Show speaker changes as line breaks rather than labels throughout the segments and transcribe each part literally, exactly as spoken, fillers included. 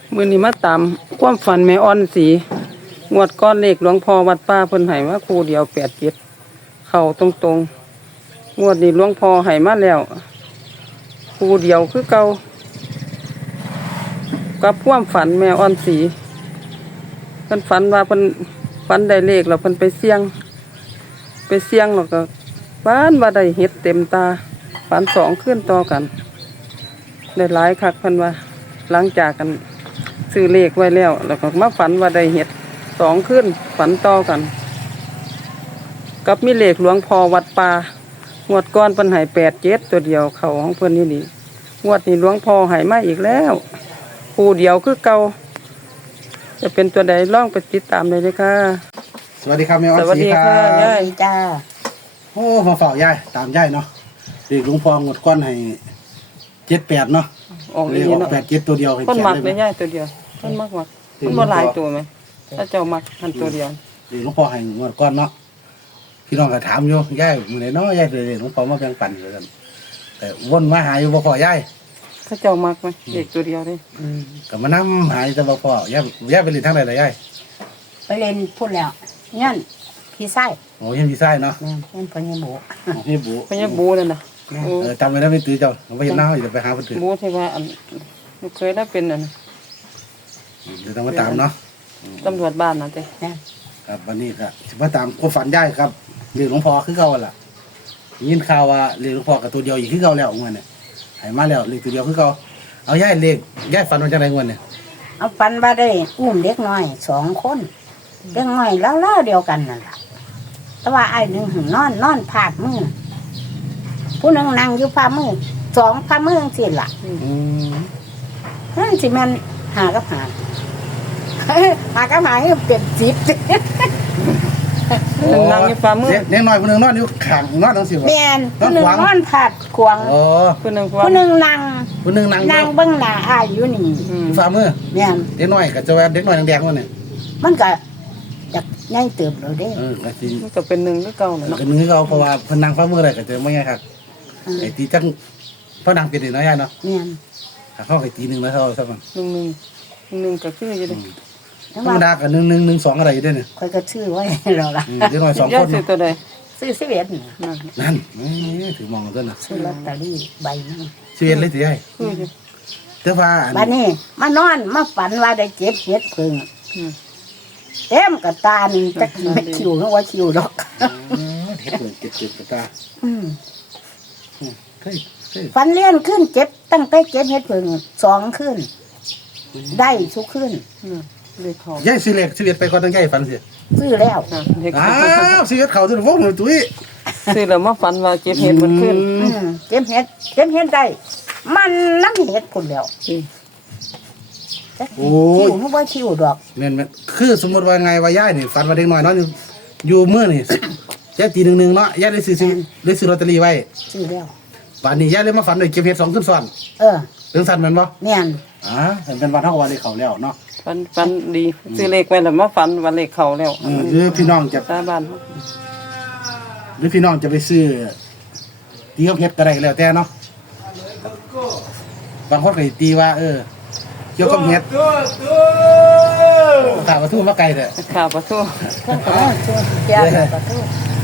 มื้อนี้มาตามความฝันแม่อ่อนสีงวดก้อนเลขหลวงพ่อวัดป่าเพิ่นให้มาคู่เดียวแปดเจ็ดเข้าตรงๆงวดนี้หลวงพ่อให้มาแล้วคู่เดียวคือเก่ากับความฝันแม่อ่อนสีเพิ่นฝันว่าเพิ่นฝันได้เลขแล้วเพิ่นไปเสี่ยงไปเสี่ยงแล้วก็ฝันว่าได้เห็ดเต็มตาฝันสองคืนต่อกันได้หลายคักเพิ่นว่าหลังจากกันซื้อเลขไว้แล้วแล้วก็มาฝันว่าได้เห็ดสองคืนฝันต่อกันกับมีเลขหลวงพ่อวัดป่างวดก้อนเพิ่นให้แปดเจ็ดตัวเดียวเข้าของเพิ่นนี่นี่งวดนี้หลวงพ่อให้มาอีกแล้วคู่เดียวคือเก่าจะเป็นตัวใดลองไปติดตามเลยเลยค่ะ
สวัสดีครับแม่ออ
ส
น
วัส
สี
ดี
ครั
ค่ะ
บ
ยาย
จ้า
โอ้มาเฝ้ายายตามยายเนาะเด็กหลวงพ่อหมดก้อนให้เจ็ดแปดเนาะ
ออก
เล
อี
ข
ก
ออก
เนาะ
แปดเจ็ดตัวเดียวให้
คน
เขียน
มัก
เลย
เลย
ไหม
ยายตัวเดียวคนมักมักคนบ่หลายตัวไหมถ้าเจ้ามักหันตัวเดียว
เด็กหลวงพ่อให้หมดก้อนเนาะพี่น้องก็ถามอยู่ยายมื้อไหนเนาะยายเลยหลวงพ่อมาแบ่งปันอยู่กันแต่วนมาหาอยู่บ่พอยาย
ถ้าเจ้ามักไหมเด็กตัวเดียวเลย
ก็มานํหาอยู่แต่บ่พอยายยายไปเรียนทางใดล่ะยาย
ไปเล่นพูดแล้วงั้นพี่ไส้
โอ้ยังมีไส้เนาะ
แม่นงั้นพญาโบ
โอ้พี่บุ
พญาบูนั่นน่ะโอ้
เออจำไว้ได้ไม่ตื้อเจ้าบ่เห็นหน้าอยู่ไปหาเพิ่นตื้อ
บูที่ว่าอันลูกเคยได้เป็นอัน
เดี๋ยวต้องมาตามเนาะ
ตำรวจบ้านนะเจ้
แม่น
ครับวันนี้ครับสิมาตามความฝันได้ครับเรียกหลวงพ่อคือเก่าล่ะยินข่าวว่าเรียกหลวงพ่อกับตัวเดียวอีกคือเก่าแล้วงวดเนี่ยให้มาแล้วเรียกตัวเดียวคือเก่าเอาย่ายเลขย่ายฝันมาจากไหนงวดเนี่ย
เอาฟันมาได้อุ้มเด็กน้อยสองคนเด็กน้อยแล้วเล่าเดียวกันนั่นแหละแต่ว่าไอ้หนึ่งหึงนอนนอนพาดมือผู้หนึ่งนั่งอยู่พามือสองพามือสิล่ะ
อืม
นั่นสิมันหากับหา หากับหาให้เป็นจิต
นั่งอยู่ฝ่ามือ
เด็กเด็กน้อยคนหนึงนอนอยู่ข้างนอนทั้งสิบ
แม่นผู้หนึ่งนอนพาดขวาง
โอ้
คนหนึ่งฝ่า
ผู้หนึ่งนั่ง
คนหนึงนั่งอยู่
นั่งเบื้องหน้าอายอยู่นี่
อืม
ฝ่ามือ
แม่น
เด็กน้อยกับจะแวบเด็กน้อยแดงๆมันเนี่ย
มันก็อยากง่ายเติบเราได้
เออก็สิ
มันก็เป็นหนึ่งหรือเก่าน่ะเนาะ
ก็นึงเขาเพราะว่าเพิ่นนั่งฝ่ามืออะไรก็จะไม่ง่ายครับไอ้ตีจังเพราะนั่งเป็นนี่เนาะย่ายเนาะ
เนี่ย
ถ้าเข้าไอ้ตีหนึงแล้วเขาสักมัน
หนึ่งหนึ่งหนึ่งก็คืออยู่ดิ
ธรรมดากับหนึ่งหนึ่งหนึ่งสองอะไรอยู่ด้วยเนี่ย
คอยก็ชื่อไว้เราละ
อืมเด็กน้อยสอง
ยา
ค
ย
น
ซื้อ
เนาะ
ตัวใด
ซื้อสิเอ็ด
นั่น
นั่นแหมถือมองกันนะ
ซื้อลอตเตอรี่ใบนึง
เชียนเลยสิไอ้
คืออยู่
แต่ว่าอัน
บัดนี้มานอนมาฝันว่าได้เจ็บเห็ดเพิ่ง
อืม
เต็มกับตานี่จะไม่คิวหรือว่าคิวดอก
เห็ดเปิดเจ็บเจ็บกระตา
อืม
อืมเฮ้ยเฮ้ย
ฝันเลี้ยนขึ้นเจ็บตั้งแต่เจ็บเห็ดเพิ่งสองขึ้น ได้ทุกขึ้น
อืมเลขเขา
ย่ายซื้อเล็กซื้อเล็กไปก่อนตั้งย่ายฝันสิ
ซื้อแล้ว
อ่ะเลข
อ้า
เขา
วซื้อเล็กเขาตัววงหนึ่งตุ้ย
ซื้อแล้วมาฝันว่าเจ็บเห็ดมันขึ้น
อืมเจ็บเห็ดเจ็บเห็ดได้ มันน้ำเห็ดคนแล้ว
อืม
จะคิวหรือว่าคิวดอก
แม่นแม่นคือสมมติว่าไงว่าย่ายนี่ฝันว่าเด็กน้อยเนาะอยู่อยู่เมื่อนี่ย่ายตีหนึ่งหนึ่งเนาะย่ายได้ซื้อซื้อได้ซื้อลอตเตอรี่ไว้
ซื้อแล้ว
ป่านนี้ย่ายเลยมาฝันเลยเก็บเห็ดสองขึ้นซ้อน
เออ
เรื่องสั้นแม่นบ่
เนี่ย
อ่าเห็นเป็นวันเท่ากับวันเลยเขาแล้วเนาะ
ฝันฝันดีซื้อเลขไว้แล้วมาฝันว่าเลขเขาแล้ว
เออหรือพี่น้องจะ
ตาบ้าน
หรือพี่น้องจะไปซื้อตีเขาเฮ็ดก็ได้แล้วแต่เนาะบางคนก็สิตีว่า เออเกี่ยวกับเฮ็ดข่าวกระทู้มาไกลเถอะ
ข่าวประตู
เครื่องขโมยช่วยเจ้าประตู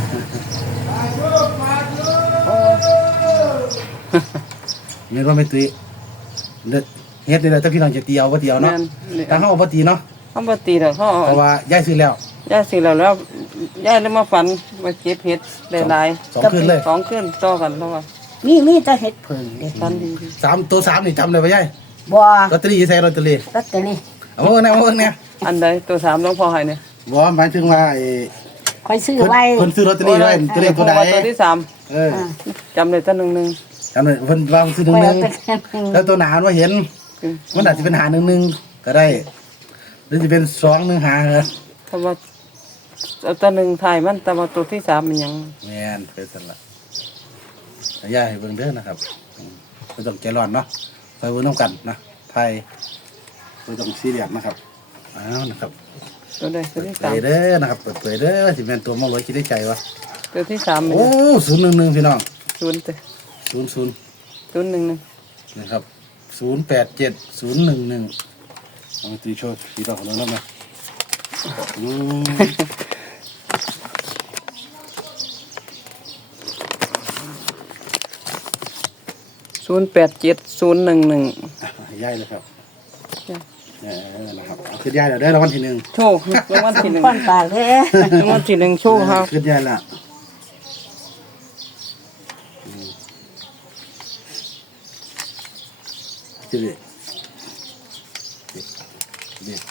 เงินว่าไม่ตีเด็ดเฮ็ดนี่แหละถ้าพี่น้องจะตีเอาบ่ตีเอาเนาะ
นั่น
ถ้าเฮาบ่ตีเนาะ
เขาบ่ตีดอกเขา
เพราะว่าย้ายซื้อแล้ว
ย่าสิแล้วแล้วย่าเลยมาฝันว่าเจ็บเห็ดได้หลาย
สองคืนเลย
สองคืนต่อกันแล้วว่า
มีมีแต่เห็ดเพิ่งเด็ก
ฝันดี
สามตัวสามนี่จำได้บ่ยาย
บัว
ลอตเตอรี่ใส่ลอตเตอรี่
ลอตเตอรี่
เอามาเบิ่งนะเอามาเบิ่งเนี่ย
อันใดตัวสามหลวงพ่อให้เนี่ย
บ่หมายถึงว่าไอ้
คอยซื้อ
เพิ่น
ไว้
เพิ่นซื้อลอตเตอรี่ไว้ตัวเลขตัวใด
ตัวที่สาม
เออ
อ่า
จำเลยตั้งหนึ่งหนึ่ง
จำได้เพิ่นว่าซื้อหนึ่งหนึ่ง
คอยเอาไป
แล้วตัวหนาว่าเห็น
อืม
มันอาจจะเป็นหาหนึ่งหนึ่งก็ได้หรือจะเป็นสองหนึ่งหาเหรอ
เพราะว่าเอาตัวหนึ่งถ่ายมันแต่ว่าตัวที่สามมันยัง
แมนเป็นสันละย่าให้เบิ่งเด้อนะครับอืมไม่ต้องใจร้อนเนาะคอยเบิ่งน้ำกันนะไทยไม่ต้องซีเรียสนะครับอ้าวนะครับ
ตัวใดตัวที่
เปิด
สาม
เผยเด้อนะครับเปิดเผยเด้อสิแม่นตัวมองลอยคิดได้ใจวะ
ตัวที่สามมัน
โอ้ศูนย์หนึ่งหนึ่งพี่น้อง
ศูนย์เตะ
ศูนย์ศูนย์
ศูนย์หนึ่งหนึ่ง
นะครับศูนย์แปดเจ็ดศูนย์หนึ่งหนึ่งเอาตีโชว์สีดอกของเราแล้วมั้ยอืม
ศูนย์แปดเจ็ดศูนย์หนึ่งหนึ่ง
ย่ายเลยครับเออนะครับเอาขึ้นย่ายแล้วได้รางวัลที่หนึ่ง
โชครางวัลที่หนึ่ง
ป้อนปากเลย
รางวัลที่หนึ่งโชคครับ
ขึ้นย่ายละจะเด็ดเด็ด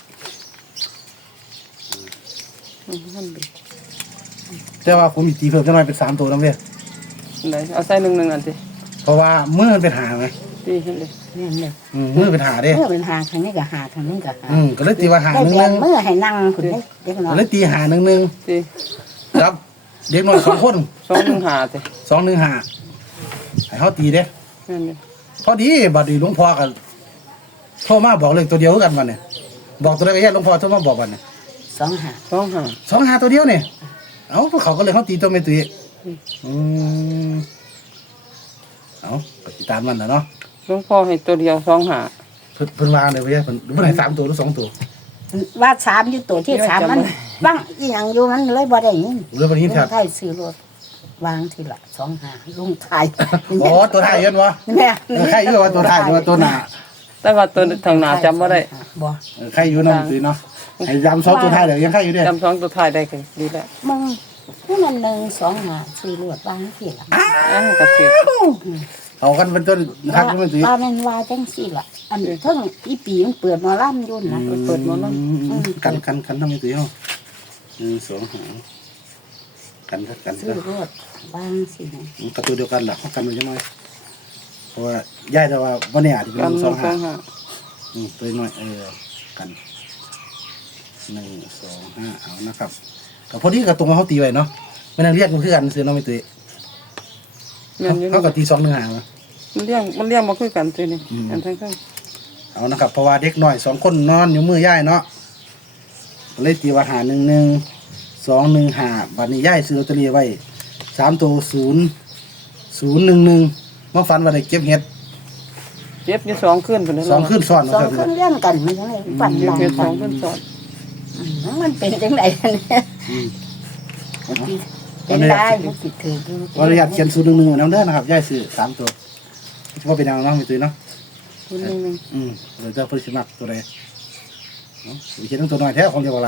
แต่ว่าผมมีตีเพิ่มจะหน่อยเป็นสามตัวน้ำเลี้ย
ไหนเอาใส่หนึ่งหนึ่งอันสิ
เพราะว่าเมื่อมันเป็นหาไหม
ดีขึ้นเลย
เนี่ยเนี่ย
อืมเมื่อเป็นหาเด้
เมื่อเป็นหาทางนี้ก็หาทางนี้ก็หา
อืมก็เลยตีว่าหา
ได้
หนึ่ง
แบ
หนึ่
น
ง
เมื่อให้นั่งคุณได้เด็กน้อ
ก็
ย
เลยตีหาหนึ่งหนึ่ง
ดี
ครับเด็กน้อยสองคน
สองหนึ่งหาสิ
สองหนึ่งหาให้เขาตีเด้
นั่นเลย
พอดีบัดนี้หลวงพ่อกันโทรมาบอกเลยตัวเดียวกันวันเนี่ยบอกตัวใดก็แย่หลวงพ่อโทรมาบอกวันเนี่ย
สองหา
สองหา
สองหาตัวเดียวเนี่ยเอ้าพวกเขาก็เลยเขาตีตัวไม่ตีอืมเอ้าก็ติดตามมันนะเนาะ
หลวงพ่อให้ตัวเดียวสองหา
เพิ่นเพิ่นวางเลยเว้ยเพิ่นเพิ่นให้สามตัวหรือสองตัว
ว่าสามอยู่ตัวที่สามมันบ้างอีหยังอยู่มันเลยบ่ได้ยิน
หรือวันนี้
ลุ
แทบ
งไทยซื้อรถวางทีละสองหาลุงไทย
อ๋อตัวท้ายเยอะวะ
แม่
เออใครอยู่ว่าตัวท้ายหรือว่าตัวหน้า
แต่ว่าตัวทางหน้าจำบ่ได้
บ่
เออใครอยู่นั่นตีเนาะไอ้ยำซอสตัวท้ายเดี๋ยวยังใครอยู่เด้
จำสองตัวท้ายได้ก็ดีแล้ว
มึงนี่มันหนึ่งสองหาซื้อรถวางทีละ
อ้าวก็สิ
เอากันเป็นต้นฮักมันตี
ว่ามันว่าจังสี่ละอันเพิ่งอีปีมันเปิดหมอลำยุ่นนะ
เปิดหมดแล้ว
กันกันกันทำไมตีเอาหนึ่งสองหากันกันกัน
ซื้อรถวางสินะ
ประตูเดียวกันหลักกันมันจะน้อยเพราะว่าย่ายแต่ว่าวันนี้อาจจะเป็น
กัน
หนึ่ง
ส
ส
อ
อง ง
สอ
หาง
หา
อืมตัวน้อยเออกันหนึ่งสองห้าเอานะครับกับพอดีกับตรงเขาตีไว้เนาะไม่นั่งเรียกมันคือกันซื้อเนาะไม่ตี
แม่นอยู่
เขากับตีสองหนึ่งหา
มันเลี้ยงมันเลี้ยงบ่คือกันตัวนี้
อืม
อันทั้งทั้ง
เอานะครับเพราะว่าเด็กน้อยสองคนนอนอยู่มือย่ายเนาะก็เลยตีว่าหาหนึ่งหนึ่งสองหนึ่งหาบัดนี้ย่ายซื้อลอตเตอรี่ไว้สามตัวศูนย์ศูนย์หนึ่งหนึ่งมาฝันว่าได้เก็บเห็ด
เจ็บอยู่สองขึ้นพุ่น
สองขึ้นซ้อน
สอง
เนาะ
คนเลี้ยงกันมันยังไงฝันหลัง
เจ็บส
กั
อน งขึ้นสอน
มันเป็นจังไดเนี่ย
อืม
เป็นได้มันติดถือ
ขออนุญาตเขียนศูนย์หนึ่งหนึ่งน้ำเด้อนะครับย่ายซื้อสามตัวว่าเป็นยังไงเนาะไม่ตื่นเนาะ
คนหนึงหนึ่ง
อืมเดี๋ยวจะเพิ่มสมัครตัวใดเนาะเขียนตั้งตัวหน่อยแท้ของจะอะไร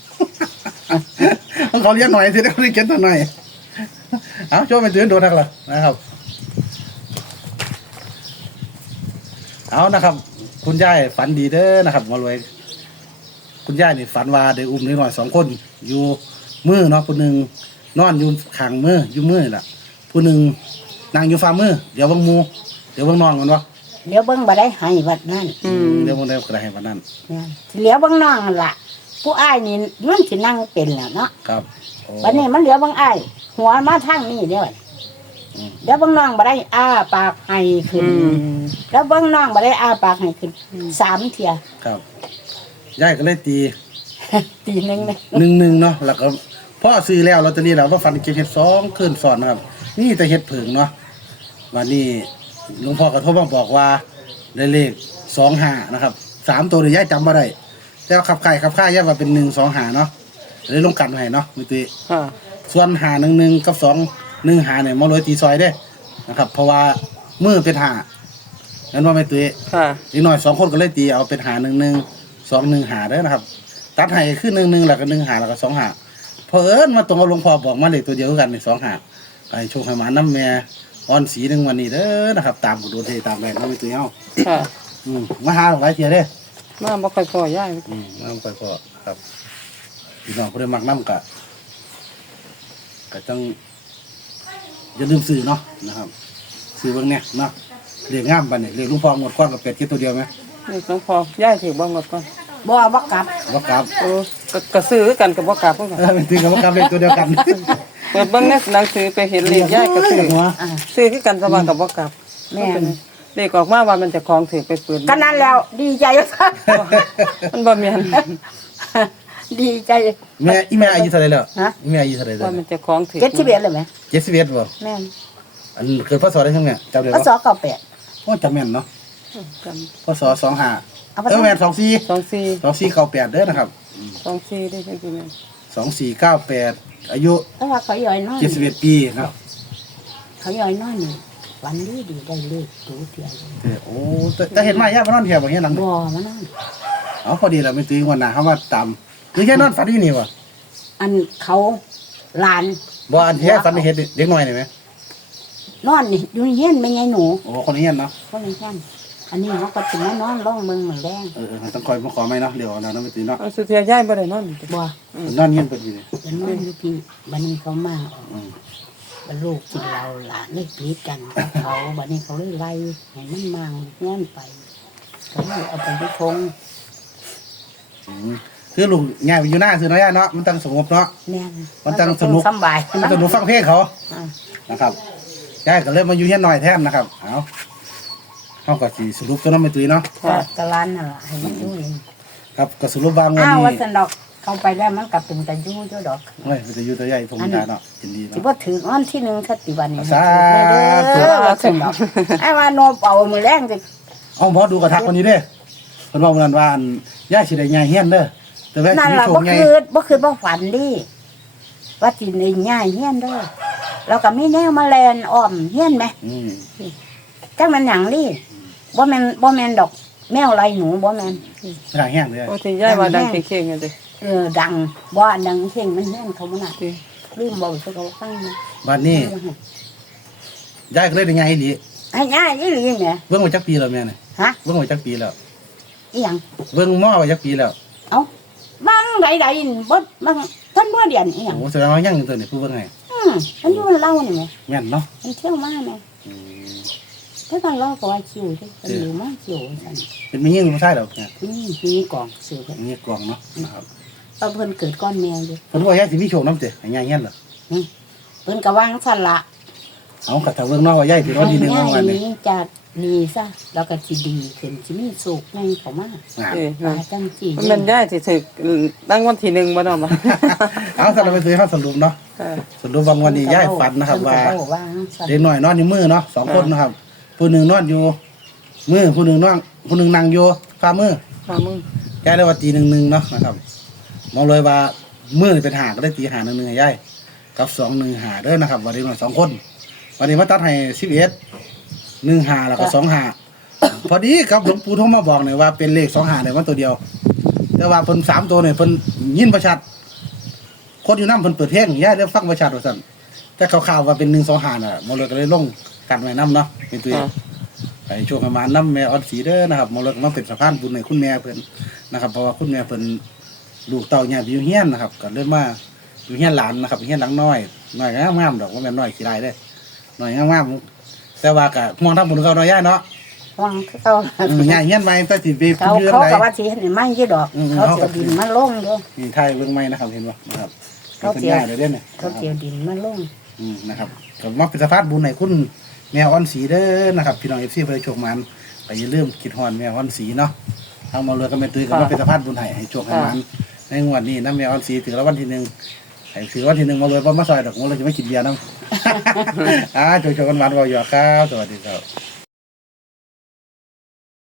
ต้องเขาเรียกหน่อยสิได้เขาเรียกเขียนตัวหน่อยเอาช่วยไม่ตื่นโดนนักละนะครับ เอานะครับ คุณยายฝันดีเด้อนะครับมารวยคุณยายนี่ฝันว่าได้อุ้มน้อยหน่อยสองคนอยู่มือเนาะผู้หนึ่งนอนอยู่ข้างมืออยู่มือนี่ล่ะผู้หนึ่งนั่งอยู่ฝ่ามือเดี๋ยวเบังหมูเดี๋ยวเบังนอนกันวะ
เดี๋ยวเบิ่งบ่ได้ให้วัดนั่น
อืม
เดี๋ยวเบังได้กระไรวันนั้น
เนี่ยเหลียวเบิ่งน้องนั่นล่ะ ผู้อ้ายนี่มันสินั่งเป็นแล้วเนาะ
ครับโอ้
วันนี้มันเหลียวเบิ่งอ้ายหัวมาทางนี้เด้อ
อืม
เดี๋ยวเบิ่งน้องบ่ได้อ้าปากให้ขึ้น
อืม
แล้วเบิ่งน้องบ่ได้อ้าปากให้ขึ้นสามเที่ย
ครับยายก็เลยตี
ตีหนึงเนี่ย
หนึ่งหนึ่งเนาะแล้วก็พ่อซื้อแล้วลอตเตอรี่แล้วว่าฟันเก็บเห็ดสองคืนซ้อนนะครับนี่แต่เห็ดผึ่งเนาะวันนี้หลวงพ่อกระทบมาบอกว่าได้เลขสองห้านะครับสามตัวเดี๋ยวยายจำมาได้แต่ว่าขับไข่ขับข่ายยายว่าเป็นหนึ่งสองหาเนาะเลยลงกันให้เนาะมิติ
ค่ะ
ส่วนหาหนึ่งหนึ่งกับสองหนึ่งหาเนี่ยมาเลยตีซอยได้นะครับ เพราะว่ามือเป็นหางั้นว่าไม่ตี
ค่ะ
อีกหน่อยสองคนก็เลยตีเอาเป็นหาหนึ่งหนึ่งสองหนึ่งหาได้อนะครับ ตัดให้ขึ้นหนึ่งหนึ่งแล้วก็หนึ่งหาแล้วก็สองหาเพอเอิญมาตรงกับหลวงพ่อบอกมาเลขตัวเดียวกันในสองหาไอ้โชคให้หมาน้ำแม่อ่อนสีหนึ่งวันนี้เด้อนะครับ ตามกุดเทตามแรงเขาไม่ตัวเอา
ค่ะ
อืมมาหาหลายเทียเด้อ
มาบ่ค่อยพอย่าย
อืมน้ำไปก็ครับพี่น้องผู้ใดมักน้ำกะก็ต้องอย่าลืมซื้อเนาะนะครับซื้อเบิ่งเนี่ยเนาะเรียกงามปานนี่เรียกหลุงพ่อหมดก้อนกับเป็ดแค่ตัวเดียวไหม
นี่หลวงพ่อย่ายถือบ่หมดก่อน
บ่บ่กลับ
บ่กลับ
โอ้ก็ก็ซื้อกันกับบ่กลับเพิ่น
เออเป็นถึงกับบ่กลับเลขตัวเดียวกัน
เปิดเบิ่งในหนังสือไปเห็นเลขย่ายก็ซื้อ
หัว
อ่า
ซื้อคือกันสว่างกับบ่กลับ
แม่น
เลขออกมาว่ามันจะคลองถือไปเปิด
ก็นั้นแล้วดีใจ
มันบ่แม่น
ดีใจ
แม่อีแม่อายุเท่าไหร่แล้ว
ฮะ
อีแม่อายุเท่าไหร่แล้
ว่าว มันจะคลองถือ
เจ็ดสิบเอ็ดเลยไหม
เจ็ดสิบเอ็ดบ่
แม่น
อันเกิดพศได้ทั้งเนี่ยจำได้
ก็
บ่
สอเก้าแปด
โอ้จำแม่นเนาะ
กัน
พศสองห้า
เอาไป
เออแม่นสองสี่
สองสี่
สองสี่เก้าแปดเด้อนะครับ
สองสี่ได้จังซี่แม่น
สองสี่เก้าแปดอายุ
แต่ว่าเขาย่อยนอน
เจ็ดสิบเอ็ดปีเนาะ
เขาย่อยนอนนี่วันดีดีได้เลขตูเตียว
เออโอ้แต่แต่เห็นมาย่ามานอนแถวบ่เฮ็ดหลัง
บ่มานอน
เอาพอดีแล้วไม่ตื่นวันหน้าเฮามาตามหรือแค่นอนฝันอยู่นี่วะ
อันเขาหลาน
บ่อันแท้ฝันเฮ็ดเด็กน้อยนี่แหม
นอนนี่อยู่เฮียนไม่ไงหนู
โอ้คนนี้เนาะ
ก็เลยแค่นอันนี้เขาก็ถึงมานอนร่องเมืองเหมือนแดง
เออๆต้องคอยมาขอไหมเนาะเดี๋ยวเราต้องไปตื่นเนาะ
เอาสุเทียย้ายบ่ได้นอน
บ่
นอนเงียบเพิ่นอยู่นี่
เดี๋ยวนอนอยู่ที่บันนี้เขามาออก
อืม
บันลูกกินเราหลานเลยปีดกันกับเขาบันนี้เขาเลยไล่ให้มันมางเงี้ยนไปเขาเลยเอาไปที่ทง
อืมคือลุงง่ายไปอยู่หน้าคือเนาะย่าเนาะมันต้องสงบเนาะ
แน่น
มันจังสนุก
สำบาย
มันต้องหนูฟังเพลงเขา
อ่า
นะครับย่าก็เลยมาอยู่เฮียนหน่อยแทนนะครับเอาเฮาก็สิสรุปตัวนั้นไม่ตื่นเนาะ
ก็กะลานนั่นล่ะให้มันอยู่นี่
ครับก็สรุปว่างวัน
อ้าว
นี้
ว่าสันดอกเข้าไปแล้วมันกลับเป็นตะยู่เจ้าดอก
เฮ้ยมันจะอยู่ตัวใหญ่ทงยาเนาะยินดี
สิ
เนาะ
บ่ถืออ้อนที่หนึ่งคติวันนี้
สาธุ
เด้อว่าสันดอกไอ้ว่าโนบเอามือแรงสิ
เอาหมอดูกระทักคนนี้เด้เพิ่นว่าเหมือนว่าอันย่าสิได้ใหญ่เฮียนเด้อแต่ว่า
นั่น
สิมี
ล่ะ
โช
บ่
คใหญ่
คือบ่คือบ่ฝันดิว่าสิได้ง่ายเฮียนเด้อแล้วก็มีแนวแมลงอ้อมเฮียนไหม
อืม
จังมันหยังดิบ่แม่นบ่แม่นดอกแมวไรหนูบ่แม่น
ไม่ได้แห้งเลย
โอ้ที่ย้ายว่าดังเข่งๆกันเด้
เออดังบ่อันดังเพ่งมันเฮียนเขาบ่น่ะ
ติ
ลืมบอกเขาฟังนะ
บัดนี้ยายก็เลยได้ใหญ่อีหลี
ไอ้ง่ายอีหลีแหม
เบิ่งมาจักปีแล้วแม่นี่
ฮะ
เบิ่งมาจักปีแล้ว
อีหยัง
เบิ่งหม้อมาจักปีแล้ว
เอ้าบางใดใดบ่บางท่านบ่เดียนอีหยัง
โอ้แสดงว่ายังอยู่ตัวนี่ผู้เบิ่งให้
อืมมันอยู่มันเล่านี่แหม
แม่นเนาะ
มันเที่ยวมาแหม
อืม
ถ้ากันเล่าก็ว่าคิวเด้มันอยู่มาคิวซั่น
เป็นมียิ่งผู้ชายดอกเนี่ย
นี่มีกล่องซื้อเพิ่น
มีกล่องเนาะนะครับ
เอาเพิ่นเกิดก้อนแมวอยู่
เพิ่นว่ายายสิมีโชคนำเด้ให้ยายเฮียนเหรอ
เพิ่นก็วางซั่นล่ะ
เอาก็ถ้าเบิ่งเนาะว่ายายสิรอดทีหนึง
ง่า
เมื่อวาน
ย
นี้
นี้จะดีซะแล้วก็สิดีขึ้นสิมีสุขในเข้ามา
อ่า
เอ้
ว่าจังสิ
มันแม่นย้ายสิถึกรางวัลที่หนึ่งบ่เนาะบ่
เอาสำหรับไปซื้อเฮาสรุปเนาะ
ค่ะ
สรุปว่าวันนี้ยายฝันนะครับว่า
เพิ่นก็เว้าซั่น
เด็กน้อยนอนอยู่มือเนาะสองคนนะครับ ผู้หนึ่งนอนอยู่มือผู้หนึ่งนอนผู้หนึ่งนั่งอยู่ฝ่ามือ
ฝ่ามือ
แกเลยว่าตีหนึ่งหนึ่งเนาะนะครับมองเลยว่ามือนี่เป็นหาก็ได้ตีหาหนึ่งหนึ่งให้ยายกับสองหนึ่งหาเด้อนะครับวันนี้มาสองคนวันนี้มาตัดให้สิบเอ็ดหนึ่งหาแล้วก็สองหาพอดีครับหลวงปู่โทรมาบอกเนี่ยว่าเป็นเลขสองหาเนี่ยมันตัวเดียว แต่ว่าเพิ่นสามตัวเนี่ยเพิ่นยินประชัดคนอยู่น้ำเพิ่นเปิดเพลงยายได้ฟังประชัดว่าสั่นแต่ข่าวๆว่าเป็นหนึ่งสองหาน่ะมองเลยก็เลยลงกันไว้น้ำเนาะเป็นตัว
ค่ะ
ไปช่วงประมาณน้ำแม่ออดสีเด้อนะครับมรดกมาเป็นสะพานบุญในคุณแม่เพิ่นนะครับเพราะว่าคุณแม่เพิ่นลูกเต่าญาติอยู่เฮียนนะครับก็เลยมาอยู่เฮียนหลานนะครับเฮียนหลังน้อยน้อยงามๆดอกว่าแม่นน้อยขี้ได้เด้อน้อยงามๆแต่ว่าก็มองทางบุญเขาน้อยย่ายเนาะ
วังคือเขา
อืมย่ายเฮียนไว้แต่สิไป
เขา
ยืน
เขา
ไหน
ก็ว่าสิเห็นไม่ยี่ดอก
อืม
เขา
เขาก็
เสียวดินมาลงอยู่
นี่ไทยเบิ่งไม้นะครับเห็นบ่นะครับ
เขา
เป็น
เจียว
ย่ายเด้อเด้อเนี่ย
เขาเสียวดินมาลง
อืมนะครับก็มาเป็นสะพานบุญในคุณแม่ออนสีเด้อนะครับพี่น้อง เอฟ ซี เพิ่นได้โชคมันก็อย่าลืมคิดฮอดแม่ออนสีเนาะทางมาเลยก็แม่ตุ้ยก็มาเป็นสะพานบุญให้ให้โชคให้มัน ในงวดนี้นะแม่ออนสีถึงแล้ววันที่หนึ่งไอ้ถือวันที่หนึ่งมาเลยเพราะมาซอยดอกงเราจะไม่กินเบียร์น้ำ อ่าโจโจกันหวานวอยอครับสวัสดีครับ